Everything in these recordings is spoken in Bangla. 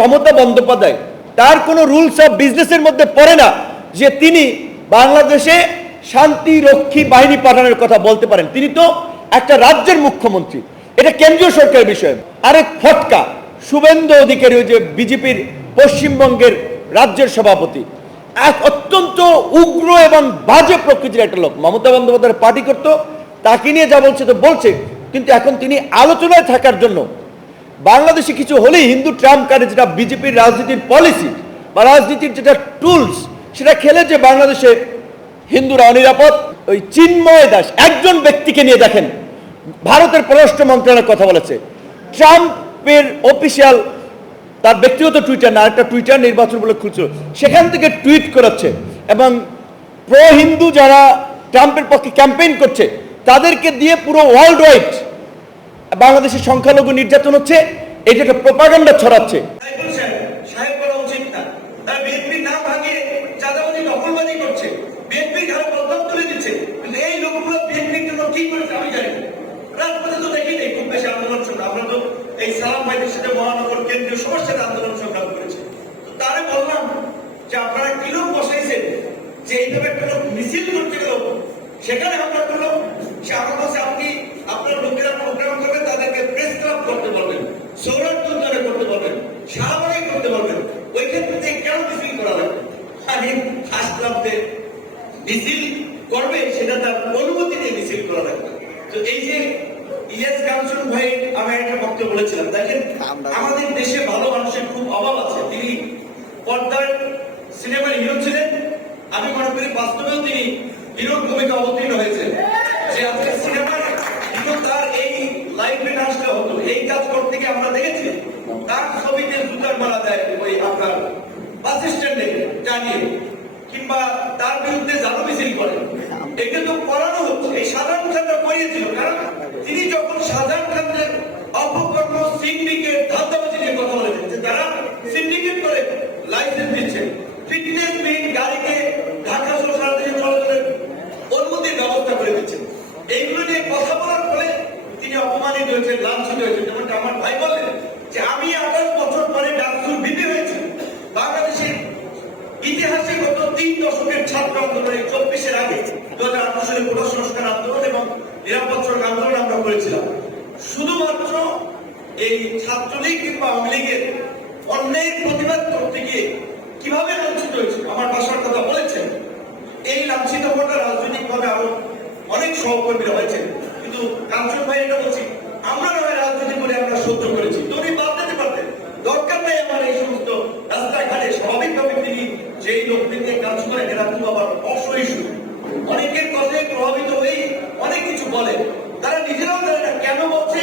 মমতা বন্দ্যোপাধ্যায়, তার কোনো রুলস অফ বিজনেসের মধ্যে পড়ে না যে তিনি বাংলাদেশে শান্তি রক্ষী বাহিনী পাঠানোর কথা বলতে পারেন। তিনি তো একটা রাজ্যের মুখ্যমন্ত্রী। এটা কেন্দ্রীয় সরকারের বিষয়। আরেক ফটকা, শুভেন্দু অধিকারী যে বিজেপির পশ্চিমবঙ্গের রাজ্যের সভাপতি। এক অত্যন্ত উগ্র এবং বাজে প্রকৃতির একটা লোক। মমতা বন্দ্যোপাধ্যায়ের পার্টি করতো, তাকে নিয়ে যা বলছে তো বলছে, কিন্তু এখন তিনি আলোচনায় থাকার জন্য বাংলাদেশে কিছু হলেই হিন্দু ট্রাম্প কার্ডে যেটা বিজেপির রাজনীতির পলিসি বা রাজনীতির যেটা টুলস সেটা খেলে যে বাংলাদেশে হিন্দুরা অনিরাপদ। ওই চিন্ময় দাস, একজন ব্যক্তিকে নিয়ে দেখেন, ভারতের পররাষ্ট্র মন্ত্রণালয়ের কথা বলেছে। ট্রাম্পের অফিসিয়াল তার ব্যক্তিগত টুইটার না একটা টুইটার নির্বাচন বলে খুলছিল সেখান থেকে টুইট করেছে এবং প্রো হিন্দু যারা ট্রাম্পের পক্ষে ক্যাম্পেইন করছে, তাদেরকে দিয়ে পুরো ওয়ার্ল্ড ওয়াইড বাংলাদেশের সংখ্যালঘু নির্যাতন হচ্ছে এটা একটা প্রপাগান্ডা ছড়াচ্ছে এই মহানগর কেন্দ্রীয় আন্দোলন করেছি। বললাম যে আপনারা যে একটা লোক মিছিল সেখানে আমরা সে আমার কাছে আপনি আপনার লোকেরা প্রোগ্রাম করবেন তাদেরকে প্রেস ক্লাব করতে বলবেন সৌরাট গুঞ্জনে করতে বলবেন শাহবাগে করতে বলবেন ওই ক্ষেত্রে থেকে কেন মিছিল করা লাগবে আমি হাসলাম যে মিছিল করবে সেটা তার অনুমতি দিয়ে মিছিল করা লাগবে। তো এই যে ইয়েস কাঞ্চন ভাই আমি একটা বক্তব্য বলেছিলাম দেখেন আমাদের দেশে ভালো মানুষের খুব অভাব আছে। তিনি পর্দার সিনেমার হিরো ছিলেন। আমি মনে করি বাস্তবেও তিনি হিরোর ভূমিকা অবতীর্ণ হয়েছে যে আজকে সিনেমায় হিরো তার এই লাইফে আসলে হতো এই কাজ করতে গিয়ে আমরা দেখেছি তার ছবিতে জুতার মারা দেয় ওই আপনার বাস স্ট্যান্ডে জানিয়ে। কিংবা তার বিরুদ্ধে জানো মিছিল করে। এগুলো তো করানো হচ্ছে। এই সাধারণ ক্ষেত্রে করিয়েছিল কারণ তিনি যখন সাধারণ খানদের অপকর্ম সিন্ডিকেট ধান্দাবাজি নিয়ে কথা বলেছেন যে তারা সিন্ডিকেট করে লাইসেন্স দিচ্ছে ফিটনেস বিহীন গাড়িকে ঢাকা সহ সারা দেশে চলাচলের অনুমতির ব্যবস্থা করে দিচ্ছেন এইগুলো নিয়ে কথা বলার ফলে তিনি অপমানিত হয়েছেন লাঞ্ছিত হয়েছেন যেমনটা আমার ভাই বললেন যে আমি আঠাশ বছর পরে ডাকসুর বিধি হয়েছে বাংলাদেশের ইতিহাসে গত তিন দশকের ছাত্র আন্দোলনে চব্বিশের আগে দু হাজার আঠারো আন্দোলন এবং নিরাপদ সড়ক আন্দোলন আমরা করেছিলাম। শুধুমাত্র এই ছাত্রলীগ কিংবা আওয়ামী লীগের অন্যায়ের প্রতিবাদ করতে গিয়ে কীভাবে লাঞ্ছিত হয়েছে? আমার বাসার কথা বলেছেন। এই লাঞ্ছিত হওয়াটা রাজনৈতিক ভাবে আরও অনেক সহকর্মীরা হয়েছে কিন্তু কাঞ্চন ভাই এটা বলছি, আমরা না হয় রাজনীতি করে আমরা সহ্য করেছি। তো উনি বাদ দিতে পারতেন দরকার নেই আমার এই সমস্ত রাস্তাঘাটে স্বাভাবিকভাবে তিনি যেই লোকদেরকে কাজ খুব আবার অনেকের কথায় প্রভাবিত অনেক কিছু বলে। তারা নিজেরাও জানে কেন বলছে,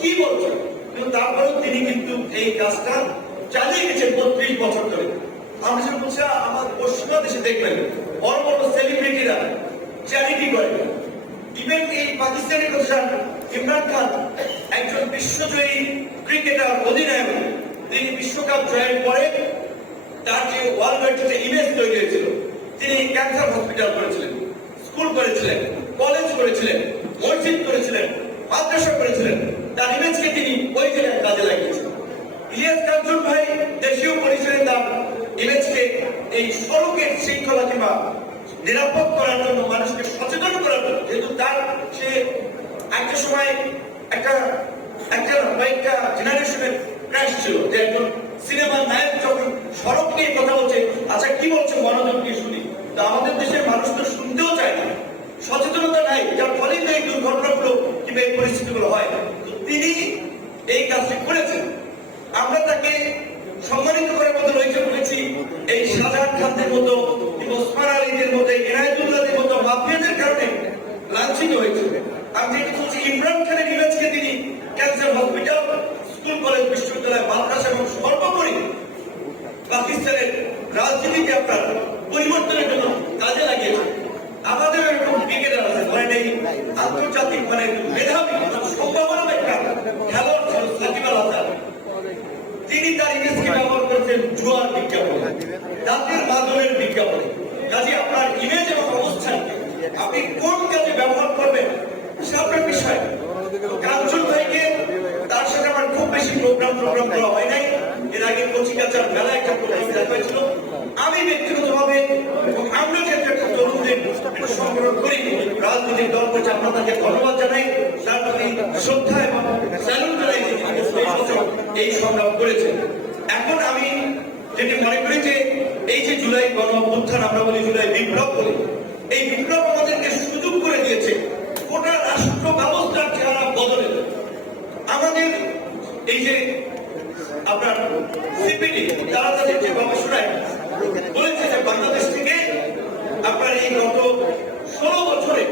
কি বলছে। কিন্তু তারপরেও তিনি কিন্তু এই কাজটা চালিয়ে গেছেন বত্রিশ বছর ধরে। বলছি আমার পশ্চিমা দেশে দেখবেন, বড় বড় সেলিব্রিটিরা চ্যারিটি করে। ইভেন এই পাকিস্তানি ইমরান খান, একজন বিশ্বজয়ী ক্রিকেটার অধিনায়ক, তিনি বিশ্বকাপ জয়ের পরে তার যে ওয়ার্ল্ড ওয়াইড ইমেজ তৈরি হয়েছিল তিনি ক্যান্সার হসপিটাল করেছিলেন, স্কুল করেছিলেন, কলেজ করেছিলেন, মসজিদ করেছিলেন, মাদ্রাসা করেছিলেন। তার ইমেজকে তিনি ওই জায়গায় কাজে লাগিয়েছেন। ইলিয়াস কাঞ্চন ভাই দেশীয় তার ইমেজকে এই সড়কের শৃঙ্খলা কিংবা নিরাপদ করার জন্য মানুষকে সচেতন করার জন্য, যেহেতু তার সে একটা সময় একটা একটা কয়েকটা জেনারেশনের ক্র্যাশ ছিল, যে একজন সিনেমার নায়ক যখন সড়ক নিয়ে কথা বলছে আচ্ছা কি বলছে? মনোযোগ দিয়ে শুনি। তো আমাদের দেশের মানুষ তো শুনতেও চায় না। সচেতনতা নাই, যার ফলে এই দুর্ঘটনাগুলো কিংবা এই পরিস্থিতিগুলো হয়। তো তিনি এই কাজটি করেছেন। আমরা তাকে সম্মানিত করার মতো রয়েছে বলেছি, এই সাজাদ খানদের মতো ওসমান আলীদের মতো মতো মাফিয়াদের কারণে লাঞ্ছিত হয়েছে। আমি যেটা বলছি ইমরান খানের ইমেজকে তিনি ক্যান্সার হসপিটাল, স্কুল, কলেজ, বিশ্ববিদ্যালয়, মাদ্রাসা এবং সর্বোপরি পাকিস্তানের রাজনীতিকে আপনার পরিবর্তনের জন্য কাজে লাগিয়েছে আমাদের এরকম ক্রিকেটার আছে ধরেন এই আন্তর্জাতিক মানে মেধাবী সম্ভাবনা খেলোয়াড় ছিল হাসান। তিনি তার ইমেজকে ব্যবহার করছেন জুয়ার বিজ্ঞাপনে, জাতির বিজ্ঞাপনে। কাজে আপনার ইমেজ এবং অবস্থান, আপনি কোন কাজে ব্যবহার করবেন বিষয়। কাঞ্চন ভাইকে তার সাথে আমার খুব বেশি প্রোগ্রাম প্রোগ্রাম করা হয় নাই। আগে কচিকাচার মেলা একটা দেখা হয়েছিল। আমি ব্যক্তিগতভাবে আমরা যে একটা তরুণদের সংগ্রহ করি, রাজনৈতিক দল করছে আমরা ধন্যবাদ জানাই। তার প্রতি শ্রদ্ধা এবং স্যালুট জানাই এই সংগ্রাম করেছেন এখন আমি যেটি মনে করি যে এই যে জুলাই গণ অভ্যুত্থান, আমরা বলি জুলাই বিপ্লব বলি, এই বিপ্লব আমাদেরকে সুযোগ করে দিয়েছে গোটা রাষ্ট্র ব্যবস্থার চেহারা বদলে দেয়। আমাদের এই যে আপনার সিপিডি তারা তাদের যে গবেষণায় বলেছে যে বাংলাদেশ থেকে আপনার এই গত ষোলো বছরে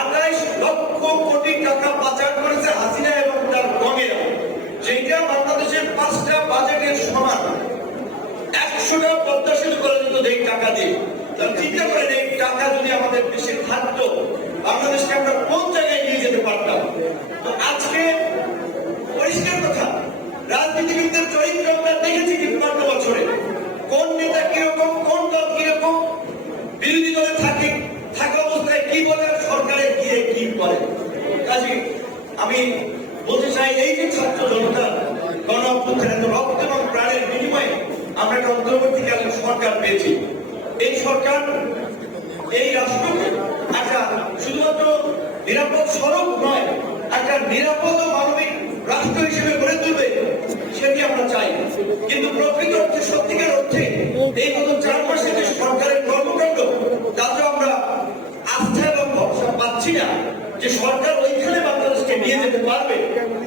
আঠাইশ লক্ষ কোটি টাকা পাচার করেছে হাসিনা এবং তার গমেরা যেটা বাংলাদেশের পাঁচটা বাজেটের সমান। একশোটা পদ্মা সেতু দিত এই টাকা দিয়ে। তাহলে চিন্তা করেন, এই টাকা যদি আমাদের দেশে থাকতো, বাংলাদেশকে আমরা কোন জায়গায় নিয়ে যেতে পারতাম? তো আজকে রাজনীতিবিদদের চরিত্র আমরা দেখেছি তিপ্পান্ন বছরে। কোন নেতা কীরকম, কোন দল কীরকম, বিরোধী দলে থাকে, থাকা অবস্থায় কি বলে সরকারে গিয়ে কি করে কাজে আমি বলতে চাই, এই যে ছাত্র জনতা, গণ এত রক্ত এবং প্রাণের বিনিময়ে আমরা একটা অন্তর্বর্তীকালীন সরকার পেয়েছি। এই সরকার, এই রাষ্ট্রকে একটা শুধুমাত্র নিরাপদ সড়ক নয়, একটা নিরাপদ মানবিক রাষ্ট্র হিসেবে গড়ে তুলবে সেটি আমরা চাই কিন্তু প্রকৃত অর্থে সত্যিকার অর্থে এই গত চার মাসে যে সরকারের কর্মকাণ্ড তাতে আমরা আস্থা এবং ভরসা পাচ্ছি না যে সরকার ওইখানে বাংলাদেশকে নিয়ে যেতে পারবে।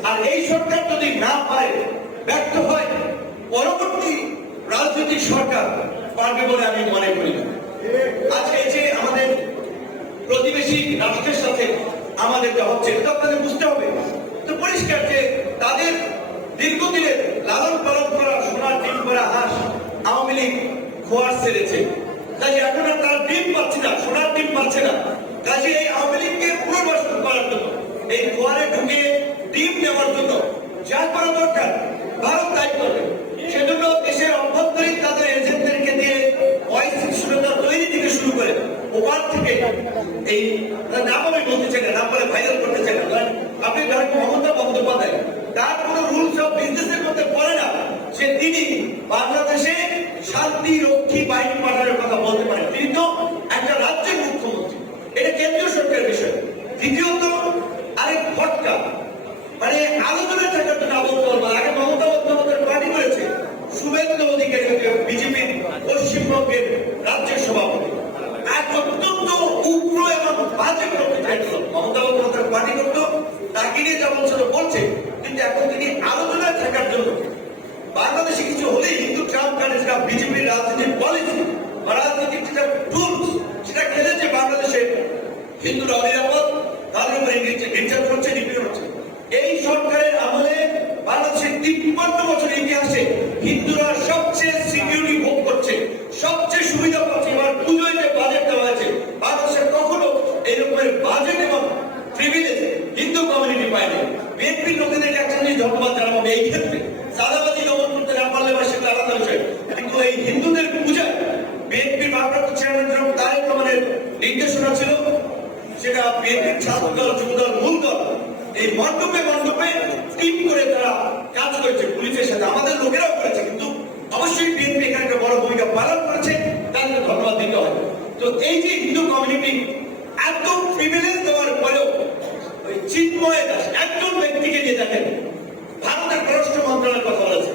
আর এই সরকার যদি না পারে, ব্যর্থ হয়, পরবর্তী রাজনৈতিক সরকার পারবে বলে আমি মনে করি না। আজকে যে আমাদের প্রতিবেশী রাষ্ট্রের সাথে আমাদের যা হচ্ছে, এটা আপনাদের বুঝতে হবে। তো পরিষ্কার যে তাদের দীর্ঘদিনের লালন পালন করা, সোনার ডিম করা হাঁস আওয়ামী লীগ খোয়ার ছেড়েছে। কাজে এখন আর তারা ডিম পাচ্ছে না, সোনার ডিম পাচ্ছে না। কাজে এই আওয়ামী লীগকে পুনর্বাসন করার জন্য এই খোয়ারে ঢুকে ডিম নেওয়ার জন্য যা করা দরকার, ভারত তাই করবে। সেজন্য দেশের অভ্যন্তরীণ তাদের এজেন্টদেরকে দিয়ে অস্থিতিশীলতা তৈরি থেকে শুরু করে ওপার থেকে এই নাম আমি বলতে চাই না, নাম বলে ভাইরাল করতে চাই না। আপনি ধরেন মমতা বন্দ্যোপাধ্যায়, তার কোনো রুলস অফ বিজনেসের মধ্যে পড়ে না, সে তিনি বাংলাদেশে শান্তি রক্ষী বাহিনী পাঠানোর কথা বলতে পারেন। তিনি তো একটা রাজ্যের মুখ্যমন্ত্রী। এটা কেন্দ্রীয় সরকারের বিষয়। দ্বিতীয়ত আরেক ভটকা মানে আলোচনায় থাকার জন্য আবদ্ধ করব আগে মমতা বন্দ্যোপাধ্যায় পার্টি করেছে শুভেন্দু অধিকারী বিজেপির পশ্চিমবঙ্গের রাজ্যের সভাপতি এক অত্যন্ত উগ্র এবং বাজে প্রকৃতির লোক। মমতা বন্দ্যোপাধ্যায় পার্টি করতো তাকে নিয়ে যা বলছিল, বলছে, কিন্তু এখন তিনি আলোচনায় থাকার জন্য। বাংলাদেশে কিছু হলেই হিন্দু ট্রাম্প কার্ড যেটা বিজেপির রাজনীতির পলিসি বা রাজনীতির যেটা টুলস সেটা খেলেছে বাংলাদেশে? হিন্দুরা অনিরাপদ, তাদের উপরে নির্যাতন করছে, নিপীড়ন হচ্ছে। এই সরকারের আমলে বাংলাদেশের তিপ্পান্ন বছর ইতিহাসে হিন্দুরা সবচেয়ে সিকিউরিটি ভোগ করছে সবচেয়ে সুবিধা পাচ্ছে এবার পুজোয় যে বাজেট দেওয়া হয়েছে বাংলাদেশের কখনো এরকমের বাজেট এবং প্রিভিলেজ হিন্দু কমিউনিটি পায়নি বিএনপির লোকেদেরকে একটা জিনিস ধন্যবাদ জানাব আমি এই ক্ষেত্রে সাদাবাদী দমন করতে না পারলে বা সেটা আলাদা বিষয় কিন্তু এই হিন্দুদের পূজায় বিএনপির ভারপ্রাপ্ত চেয়ারম্যান জনাব তারেক রহমানের নির্দেশনা ছিল সেটা বিএনপির ছাত্র দল, যুব দল, মূল দল। এই মণ্ডপে মণ্ডপে টিম করে তারা কাজ করেছে, পুলিশের সাথে। আমাদের লোকেরাও করেছে, কিন্তু অবশ্যই বিএনপি এখানে একটা বড় ভূমিকা পালন করেছে তাদেরকে ধন্যবাদ দিতে হয়। তো এই যে হিন্দু কমিউনিটি এত প্রিভিলেজ দেওয়ার পরেও ওই চিন্ময় দাস, একজন ব্যক্তিকে নিয়ে দেখেন, ভারতের পররাষ্ট্র মন্ত্রণালয়ের কথা বলেছে।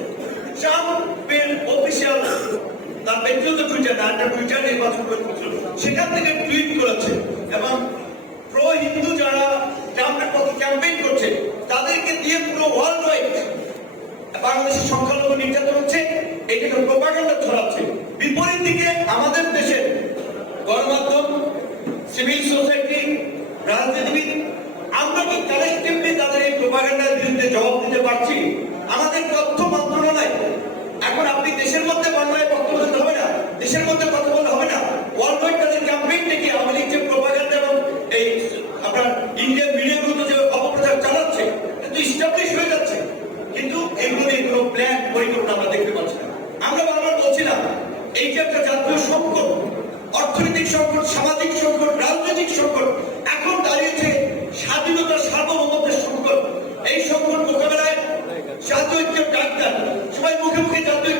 ট্রাম্পের অফিসিয়াল তার ব্যক্তিগত টুইটার না একটা টুইটার নির্বাচন করেছিল সেখান থেকে টুইট করেছে এবং প্রো হিন্দু যারা ট্রাম্পের পক্ষে ক্যাম্পেইন করছে তাদেরকে দিয়ে পুরো ওয়ার্ল্ড ওয়াইড বাংলাদেশের সংখ্যালঘু নির্যাতন হচ্ছে, এটাকে প্রোপাগান্ডা ছড়াচ্ছে বিপরীত দিকে আমাদের দেশের গণমাধ্যম সিভিল সোসাইটি রাজনীতিবিদ, আমরা কি কালেকটিভলি তাদের এই প্রোপাগান্ডার বিরুদ্ধে জবাব দিতে পারছি? আমাদের তথ্য মন্ত্রণালয়, এখন আপনি দেশের মধ্যে বাংলায় বক্তব্য দিতে হবে না। দেশের মধ্যে কথা বলতে হবে না। ওয়ার্ল্ড ওয়াইড তাদের ক্যাম্পেইন থেকে আওয়ামী লীগ যে প্রোপাগান্ডা এবং এই আপনার ইন্ডিয়ান মিডিয়াগুলো যে অপপ্রচার চালাচ্ছে কিন্তু ইস্টাবলিশ হয়ে যাচ্ছে কিন্তু এগুলো নিয়ে কোনো প্ল্যান পরিকল্পনা আমরা দেখতে পাচ্ছি না আমরা বারবার বলছিলাম এই যে একটা জাতীয় সংকট অর্থনৈতিক সংকট সামাজিক সংকট রাজনৈতিক সংকট এখন দাঁড়িয়েছে স্বাধীনতা সার্বভৌমত্বের সংকট এই সংকট মোকাবেলায় জাতীয় ঐক্যের ডাক্তার সবাই মুখে মুখে জাতীয়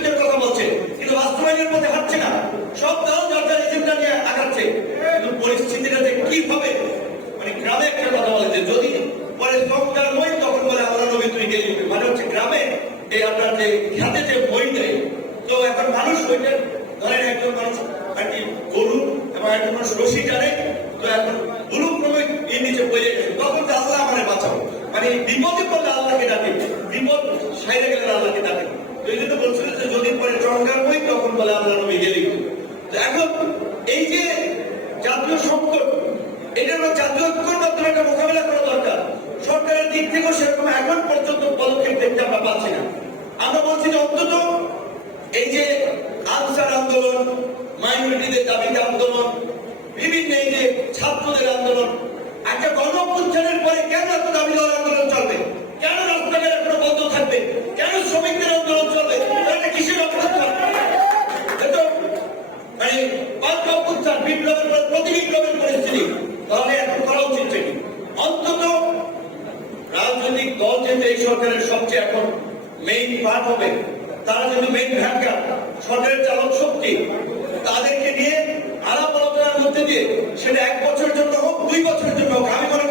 ওইটার ধরেন একজন মানুষ আর কি গরু এবং একজন মানুষ রশি টানে তো এখন গুরু ক্রমে এর নিচে পড়ে গেছে তখন তো আল্লাহ মানে মানে বিপদে পড়লে আল্লাহকে ডাকে বিপদ সাইরে গেলে আল্লাহকে ডাকে এই জন্য বলছিল যে যদি পরে চরঙ্গার বই তখন বলে আল্লাহ নবী গেলে। এখন এই যে জাতীয় সংকট এটার মধ্যে জাতীয় ঐক্যর মাধ্যমে একটা মোকাবেলা করা দরকার। সরকারের দিক থেকেও সেরকম এখন পর্যন্ত পদক্ষেপ দেখতে আমরা পাচ্ছি না। আমরা বলছি যে অন্তত এই যে আনসার আন্দোলন মাইনরিটিদের দাবিতে আন্দোলন, বিভিন্ন এই যে ছাত্রদের আন্দোলন একটা গণ পরে কেন এত দাবি আন্দোলন চলবে? কেন রাস্তাঘাট এখনও বন্ধ থাকবে? কেন শ্রমিকদের আন্দোলন চলবে? এটা কিসের অভ্যুত্থান মানে পাল্টা বিপ্লবের পর, প্রতি বিপ্লবের পরিস্থিতি তাহলে এখন করা উচিত সেটি। অন্তত রাজনৈতিক দল যেহেতু এই সরকারের সবচেয়ে এখন মেইন পার্ট হবে, তারা যেহেতু মেইন ভ্যাঙ্কার সরকারের চালক শক্তি, তাদেরকে নিয়ে আলাপ আলোচনার মধ্যে দিয়ে সেটা এক বছরের জন্য দুই বছরের জন্য হোক আমি